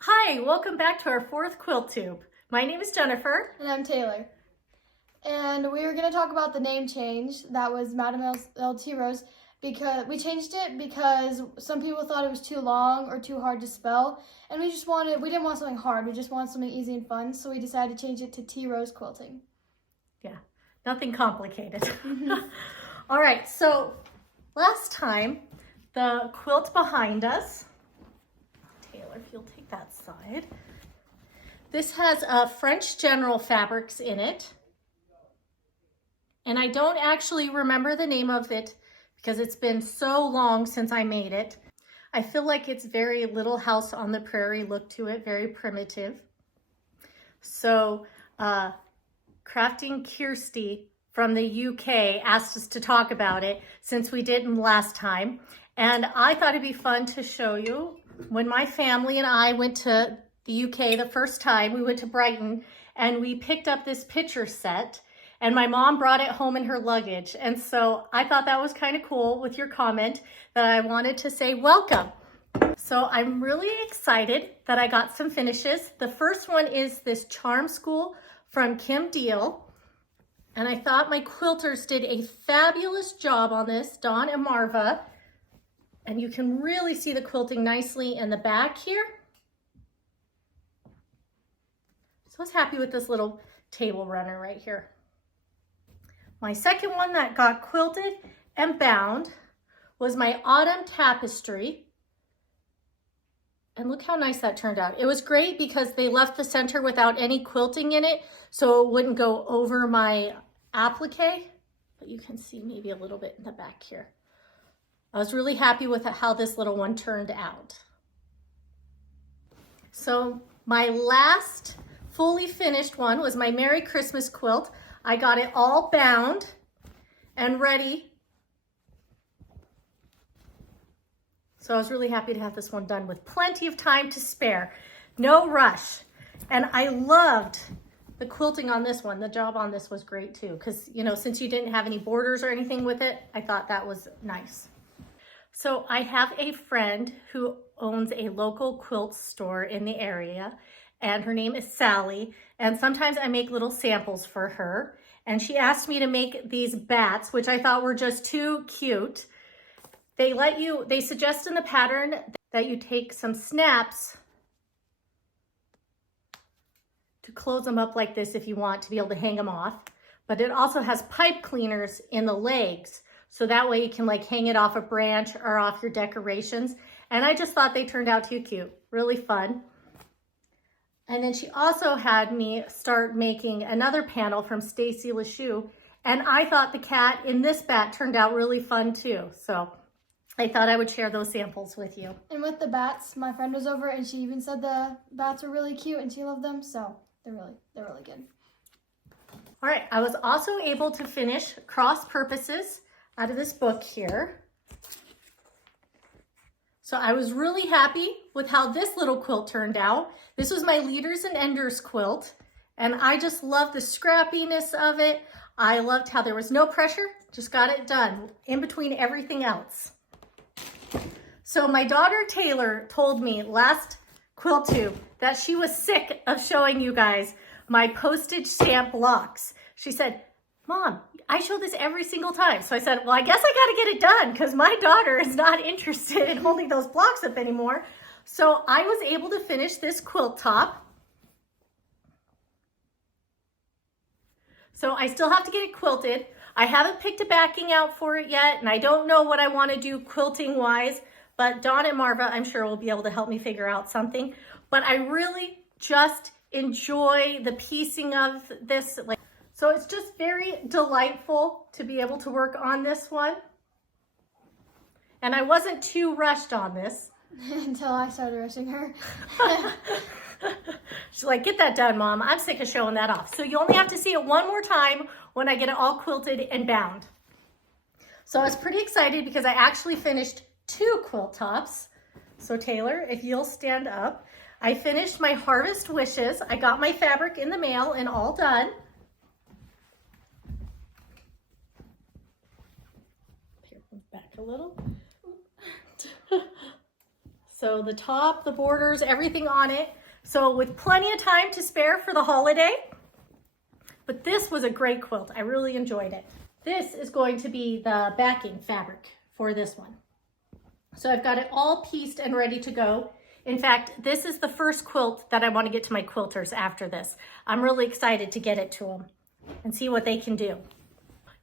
Hi, welcome back to our fourth quilt tube. My name is Jennifer. And I'm Taylor. And we were going to talk about the name change. That was Madame L.T. Rose, because we changed it because some people thought it was too long or too hard to spell. And we didn't want something hard. We just wanted something easy and fun. So we decided to change it to T. Rose Quilting. Yeah, nothing complicated. All right, so last time, the quilt behind us, Taylor, if you'll take that side. This has French General fabrics in it. And I don't actually remember the name of it because it's been so long since I made it. I feel like it's very Little House on the Prairie look to it, very primitive. So Crafting Kirsty from the UK asked us to talk about it since we didn't last time. And I thought it'd be fun to show you. When my family and I went to the UK the first time, we went to Brighton and we picked up this picture set. And my mom brought it home in her luggage. And so I thought that was kind of cool with your comment that I wanted to say welcome. So I'm really excited that I got some finishes. The first one is this Charm School from Kim Deal. And I thought my quilters did a fabulous job on this, Don and Marva. And you can really see the quilting nicely in the back here. So I was happy with this little table runner right here. My second one that got quilted and bound was my Autumn Tapestry. And look how nice that turned out. It was great because they left the center without any quilting in it, so it wouldn't go over my applique, but you can see maybe a little bit in the back here. I was really happy with how this little one turned out. So my last fully finished one was my Merry Christmas quilt. I got it all bound and ready. So I was really happy to have this one done with plenty of time to spare. No rush. And I loved the quilting on this one. The job on this was great too, because, you know, since you didn't have any borders or anything with it, I thought that was nice. So I have a friend who owns a local quilt store in the area, and her name is Salli. And sometimes I make little samples for her. And she asked me to make these bats, which I thought were just too cute. They suggest in the pattern that you take some snaps to close them up like this if you want to be able to hang them off. But it also has pipe cleaners in the legs. So that way you can like hang it off a branch or off your decorations. And I just thought they turned out too cute, really fun. And then she also had me start making another panel from Stacy LeShoe. And I thought the cat in this bat turned out really fun too. So I thought I would share those samples with you. And with the bats, my friend was over and she even said the bats were really cute and she loved them. So they're really good. All right, I was also able to finish Cross Purposes out of this book here. So I was really happy with how this little quilt turned out. This was my Leaders and Enders quilt, and I just loved the scrappiness of it. I loved how there was no pressure, just got it done in between everything else. So my daughter Taylor told me last quilt tube that she was sick of showing you guys my postage stamp blocks. She said, "Mom, I show this every single time." So I said, well, I guess I got to get it done because my daughter is not interested in holding those blocks up anymore. So I was able to finish this quilt top. So I still have to get it quilted. I haven't picked a backing out for it yet, and I don't know what I want to do quilting wise, but Don and Marva, I'm sure, will be able to help me figure out something. But I really just enjoy the piecing of this. So it's just very delightful to be able to work on this one. And I wasn't too rushed on this. Until I started rushing her. She's like, "Get that done, Mom. I'm sick of showing that off." So you only have to see it one more time when I get it all quilted and bound. So I was pretty excited because I actually finished 2 quilt tops. So Taylor, if you'll stand up. I finished my Harvest Wishes. I got my fabric in the mail and all done. Here, back a little. So the top, the borders, everything on it. So with plenty of time to spare for the holiday. But this was a great quilt. I really enjoyed it. This is going to be the backing fabric for this one. So I've got it all pieced and ready to go. In fact, this is the first quilt that I want to get to my quilters after this. I'm really excited to get it to them and see what they can do.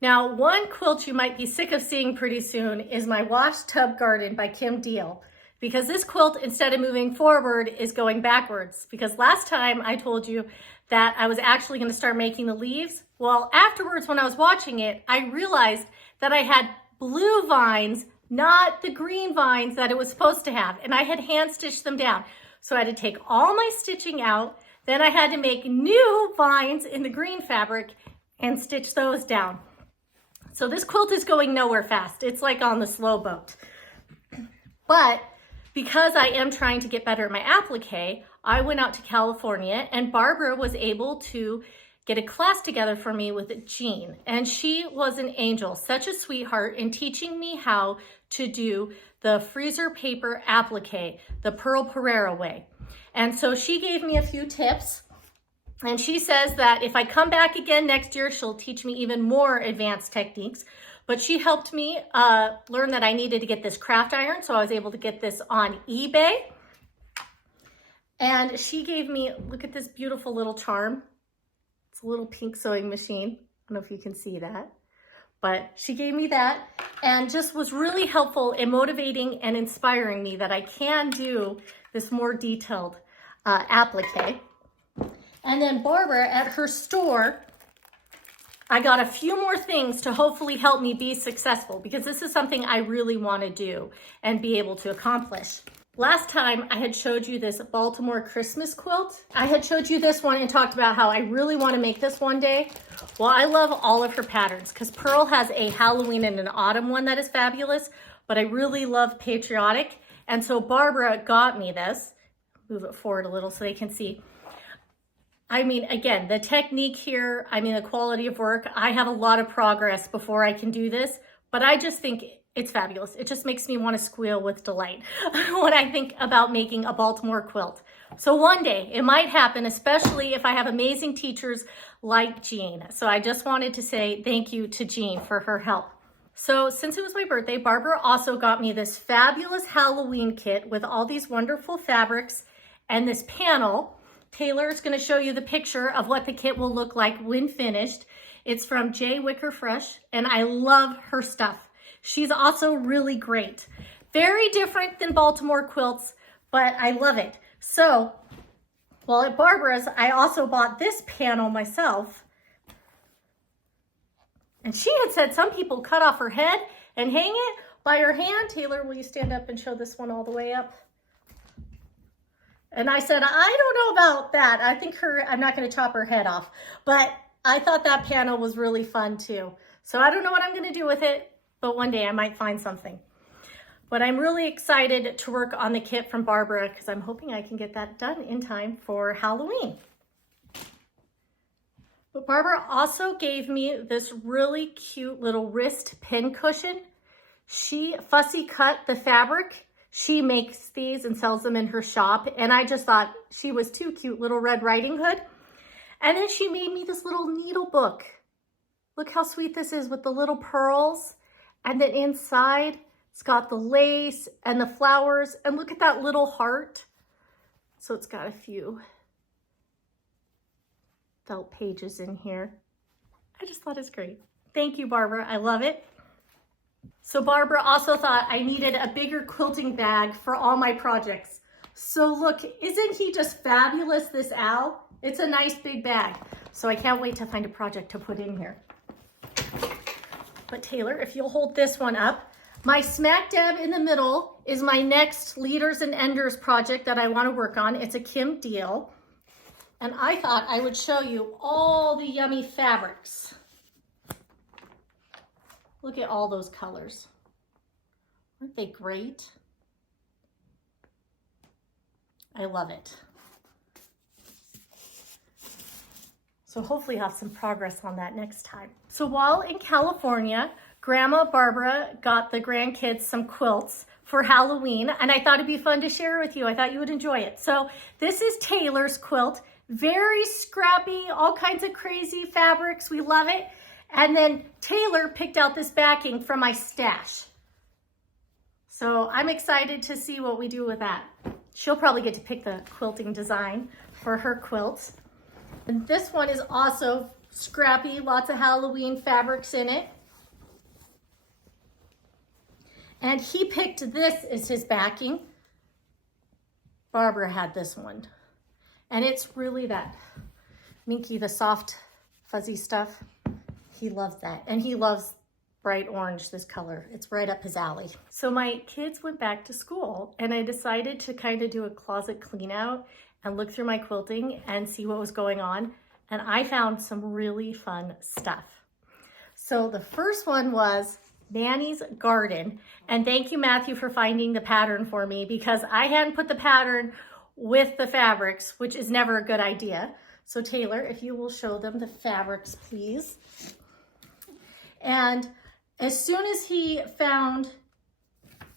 Now, one quilt you might be sick of seeing pretty soon is my Wash Tub Garden by Kim Deal, because this quilt, instead of moving forward, is going backwards. Because last time I told you that I was actually going to start making the leaves. Well, afterwards, when I was watching it, I realized that I had blue vines, not the green vines that it was supposed to have. And I had hand stitched them down. So I had to take all my stitching out. Then I had to make new vines in the green fabric and stitch those down. So this quilt is going nowhere fast. It's like on the slow boat. But because I am trying to get better at my applique, I went out to California and Barbara was able to get a class together for me with Jean. And she was an angel, such a sweetheart in teaching me how to do the freezer paper applique, the Pearl Pereira way. And so she gave me a few tips. And she says that if I come back again next year, she'll teach me even more advanced techniques. But she helped me learn that I needed to get this craft iron. So I was able to get this on eBay. And she gave me, look at this beautiful little charm. It's a little pink sewing machine. I don't know if you can see that. But she gave me that and just was really helpful in motivating and inspiring me that I can do this more detailed applique. And then Barbara, at her store, I got a few more things to hopefully help me be successful, because this is something I really want to do and be able to accomplish. Last time I had showed you this Baltimore Christmas quilt. I had showed you this one and talked about how I really want to make this one day. Well, I love all of her patterns because Pearl has a Halloween and an autumn one that is fabulous, but I really love patriotic. And so Barbara got me this. Move it forward a little so they can see. I mean, again, the technique here, I mean, the quality of work, I have a lot of progress before I can do this, but I just think it's fabulous. It just makes me want to squeal with delight when I think about making a Baltimore quilt. So one day it might happen, especially if I have amazing teachers like Jean. So I just wanted to say thank you to Jean for her help. So since it was my birthday, Barbara also got me this fabulous Halloween kit with all these wonderful fabrics and this panel. Taylor is going to show you the picture of what the kit will look like when finished. It's from J. Wicker Fresh, and I love her stuff. She's also really great. Very different than Baltimore quilts, but I love it. So, while at Barbara's, I also bought this panel myself. And she had said some people cut off her head and hang it by her hand. Taylor, will you stand up and show this one all the way up? And I said, I don't know about that. I think I'm not going to chop her head off. But I thought that panel was really fun too. So I don't know what I'm going to do with it, but one day I might find something. But I'm really excited to work on the kit from Barbara because I'm hoping I can get that done in time for Halloween. But Barbara also gave me this really cute little wrist pin cushion. She fussy cut the fabric. She makes these and sells them in her shop. And I just thought she was too cute, little Red Riding Hood. And then she made me this little needle book. Look how sweet this is with the little pearls. And then inside, it's got the lace and the flowers. And look at that little heart. So it's got a few felt pages in here. I just thought it's great. Thank you, Barbara. I love it. So Barbara also thought I needed a bigger quilting bag for all my projects. So look, isn't he just fabulous, this Al? It's a nice big bag. So I can't wait to find a project to put in here. But Taylor, if you'll hold this one up, my smack dab in the middle is my next Leaders and Enders project that I want to work on. It's a Kim Deal. And I thought I would show you all the yummy fabrics. Look at all those colors. Aren't they great? I love it. So hopefully I'll have some progress on that next time. So while in California, Grandma Barbara got the grandkids some quilts for for Halloween, and I thought it'd be fun to share with you. I thought you would enjoy it. So this is Taylor's quilt. Very scrappy, all kinds of crazy fabrics. We love it. And then Taylor picked out this backing from my stash. So I'm excited to see what we do with that. She'll probably get to pick the quilting design for her quilt. And this one is also scrappy, lots of Halloween fabrics in it. And he picked this as his backing. Barbara had this one. And it's really that minky, the soft, fuzzy stuff. He loves that. And he loves bright orange, this color. It's right up his alley. So my kids went back to school and I decided to kind of do a closet clean out and look through my quilting and see what was going on. And I found some really fun stuff. So the first one was Nanny's Garden. And thank you, Matthew, for finding the pattern for me because I hadn't put the pattern with the fabrics, which is never a good idea. So Taylor, if you will show them the fabrics, please. And as soon as he found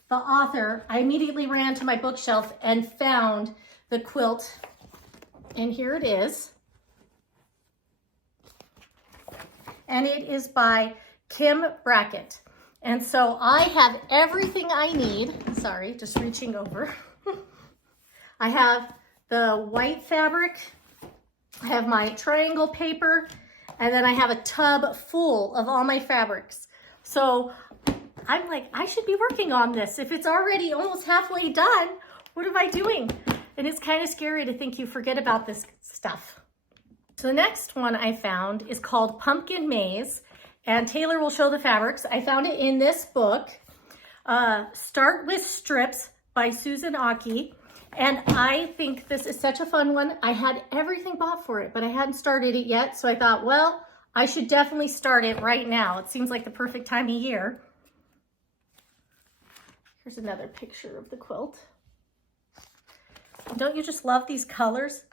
the author, I immediately ran to my bookshelf and found the quilt. And here it is. And it is by Kim Brackett. And so I have everything I need. Sorry, just reaching over. I have the white fabric, I have my triangle paper, and then I have a tub full of all my fabrics. So I'm like, I should be working on this. If it's already almost halfway done, what am I doing? And it's kind of scary to think you forget about this stuff. So the next one I found is called Pumpkin Maze, and Taylor will show the fabrics. I found it in this book, Start with Strips by Susan Aki. And I think this is such a fun one. I had everything bought for it, but I hadn't started it yet. So I thought, well, I should definitely start it right now. It seems like the perfect time of year. Here's another picture of the quilt. Don't you just love these colors?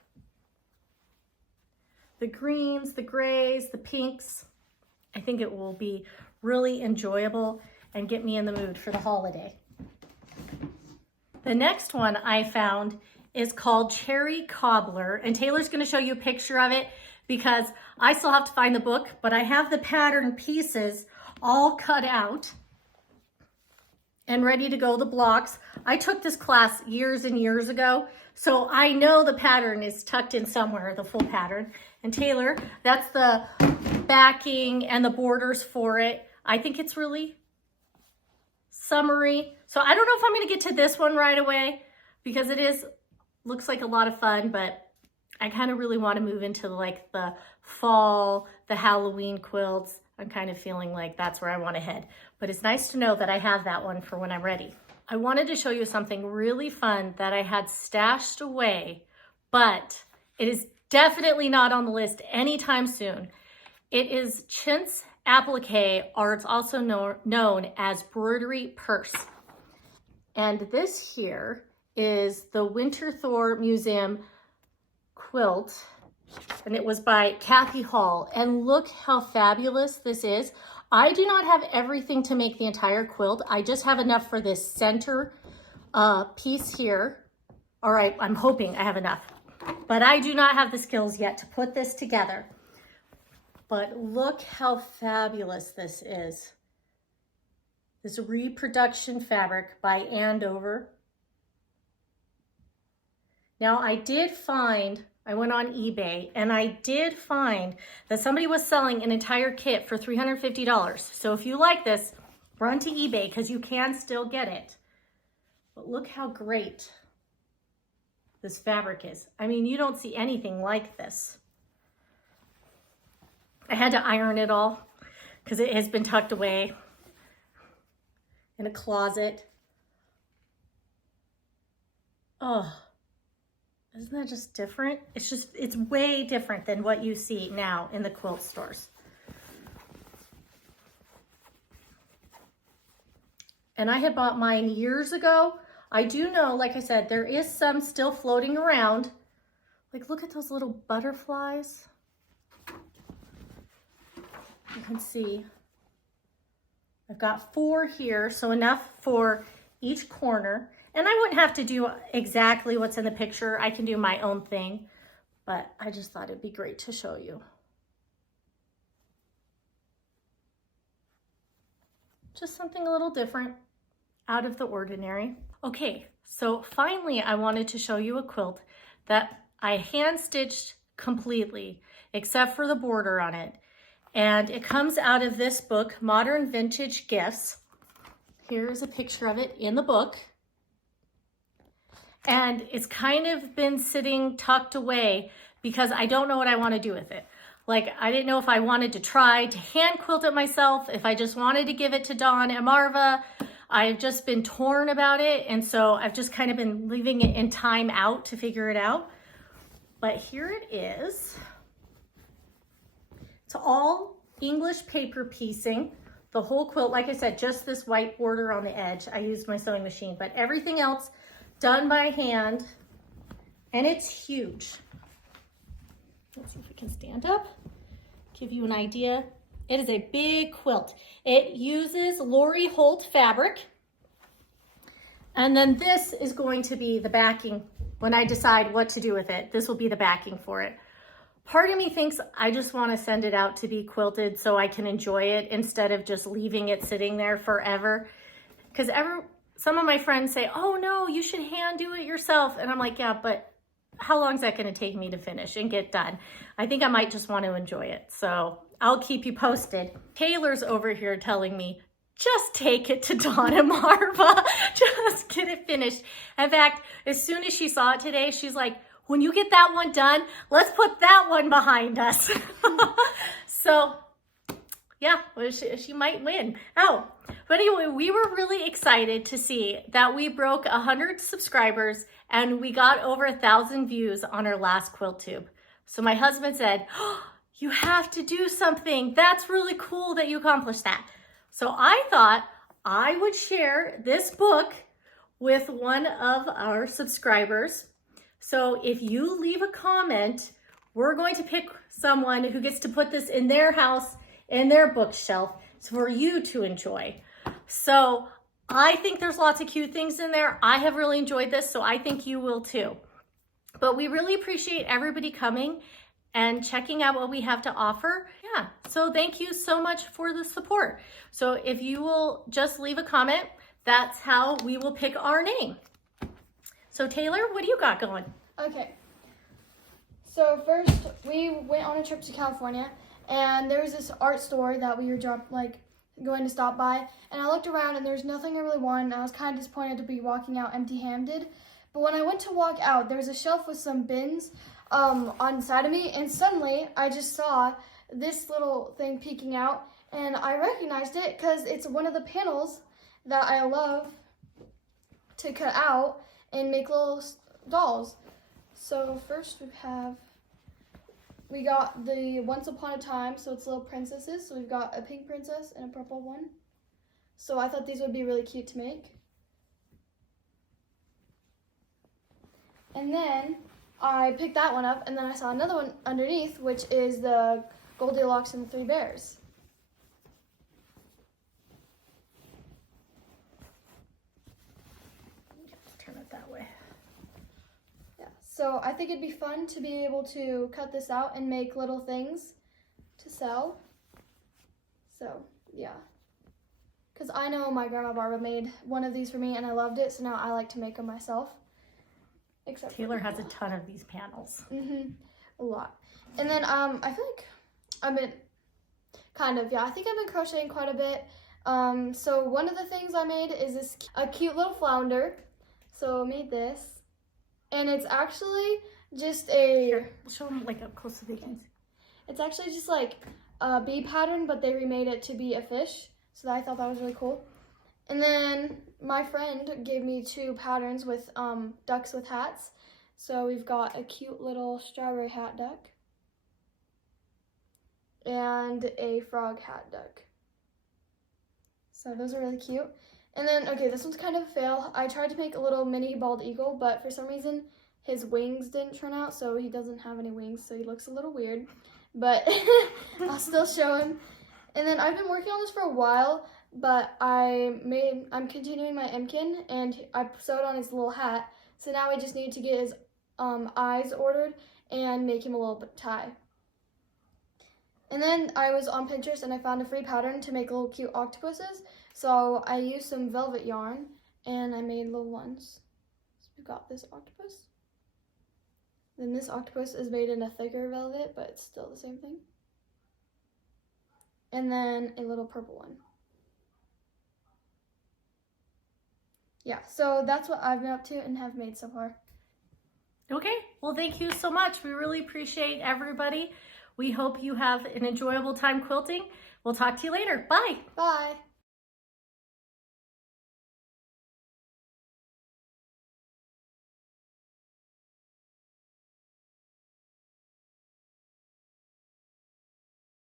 The greens, the grays, the pinks. I think it will be really enjoyable and get me in the mood for the holiday. The next one I found is called Cherry Cobbler, and Taylor's going to show you a picture of it because I still have to find the book, but I have the pattern pieces all cut out and ready to go, the blocks. I took this class years and years ago, so I know the pattern is tucked in somewhere, the full pattern. And Taylor, that's the backing and the borders for it. I think it's really summery. So I don't know if I'm going to get to this one right away because looks like a lot of fun, but I kind of really want to move into like the fall, the Halloween quilts. I'm kind of feeling like that's where I want to head, but it's nice to know that I have that one for when I'm ready. I wanted to show you something really fun that I had stashed away, but it is definitely not on the list anytime soon. It is Chintz Applique, or it's also known as Broidery Purse. And this here is the Winterthur Museum quilt, and it was by Kathy Hall. And look how fabulous this is. I do not have everything to make the entire quilt. I just have enough for this center piece here. All right, I'm hoping I have enough, but I do not have the skills yet to put this together. But look how fabulous this is. This reproduction fabric by Andover. Now I went on eBay and I did find that somebody was selling an entire kit for $350. So if you like this, run to eBay because you can still get it. But look how great this fabric is. I mean, you don't see anything like this. I had to iron it all because it has been tucked away in a closet. Oh, isn't that just different? It's way different than what you see now in the quilt stores. And I had bought mine years ago. I do know, like I said, there is some still floating around. Like, look at those little butterflies. You can see I've got 4 here, so enough for each corner. And I wouldn't have to do exactly what's in the picture. I can do my own thing, but I just thought it'd be great to show you. Just something a little different, out of the ordinary. Okay, so finally I wanted to show you a quilt that I hand stitched completely, except for the border on it. And it comes out of this book, Modern Vintage Gifts. Here's a picture of it in the book. And it's kind of been sitting tucked away because I don't know what I want to do with it. Like, I didn't know if I wanted to try to hand quilt it myself, if I just wanted to give it to Don and Marva. I've just been torn about it, and so I've just kind of been leaving it in time out to figure it out. But here it is. It's all English paper piecing. The whole quilt, like I said, just this white border on the edge. I used my sewing machine, but everything else done by hand, and it's huge. Let's see if we can stand up, give you an idea. It is a big quilt. It uses Lori Holt fabric. And then this is going to be the backing when I decide what to do with it. This will be the backing for it. Part of me thinks I just want to send it out to be quilted so I can enjoy it instead of just leaving it sitting there forever. Because some of my friends say, oh no, you should hand do it yourself. And I'm like, yeah, but how long is that going to take me to finish and get done? I think I might just want to enjoy it. So I'll keep you posted. Taylor's over here telling me, just take it to Dawn and Marva. Just get it finished. In fact, as soon as she saw it today, she's like, when you get that one done, let's put that one behind us. So yeah, well, she might win. Oh, but anyway, we were really excited to see that we broke 100 subscribers and we got over 1,000 views on our last quilt tube. So my husband said, oh, you have to do something. That's really cool that you accomplished that. So I thought I would share this book with one of our subscribers. So if you leave a comment, we're going to pick someone who gets to put this in their house, in their bookshelf, for you to enjoy. So I think there's lots of cute things in there. I have really enjoyed this, so I think you will too. But we really appreciate everybody coming and checking out what we have to offer. Yeah, so thank you so much for the support. So if you will just leave a comment, that's how we will pick our name. So Taylor, what do you got going? Okay, so first we went on a trip to California, and there was this art store that we were going to stop by, and I looked around and there's nothing I really wanted, and I was kind of disappointed to be walking out empty-handed. But when I went to walk out, there was a shelf with some bins on the side of me, and suddenly I just saw this little thing peeking out, and I recognized it because it's one of the panels that I love to cut out and make little dolls. So first we got the Once Upon a Time, so it's little princesses. So we've got a pink princess and a purple one. So I thought these would be really cute to make. And then I picked that one up, and then I saw another one underneath, which is the Goldilocks and the Three Bears. Turn it that way. Yeah, so I think it'd be fun to be able to cut this out and make little things to sell. So yeah, because I know my grandma Barbara made one of these for me and I loved it, so now I like to make them myself. Except Taylor has a ton of these panels. A lot. And then I feel like I think I've been crocheting quite a bit. So one of the things I made is a cute little flounder. So I made this, and it's actually just Here, we'll show them like up close so they can see. It's actually just like a bee pattern, but they remade it to be a fish. So I thought that was really cool. And then my friend gave me 2 patterns with ducks with hats. So we've got a cute little strawberry hat duck and a frog hat duck. So those are really cute. And then, okay, this one's kind of a fail. I tried to make a little mini bald eagle, but for some reason his wings didn't turn out, so he doesn't have any wings, so he looks a little weird. But I'll still show him. And then I've been working on this for a while, but I'm continuing my Emkin, and I sewed on his little hat. So now I just need to get his eyes ordered and make him a little tie. And then I was on Pinterest and I found a free pattern to make little cute octopuses. So I used some velvet yarn and I made little ones. So we got this octopus. Then this octopus is made in a thicker velvet, but it's still the same thing. And then a little purple one. Yeah, so that's what I've been up to and have made so far. Okay, well, thank you so much. We really appreciate everybody. We hope you have an enjoyable time quilting. We'll talk to you later. Bye. Bye.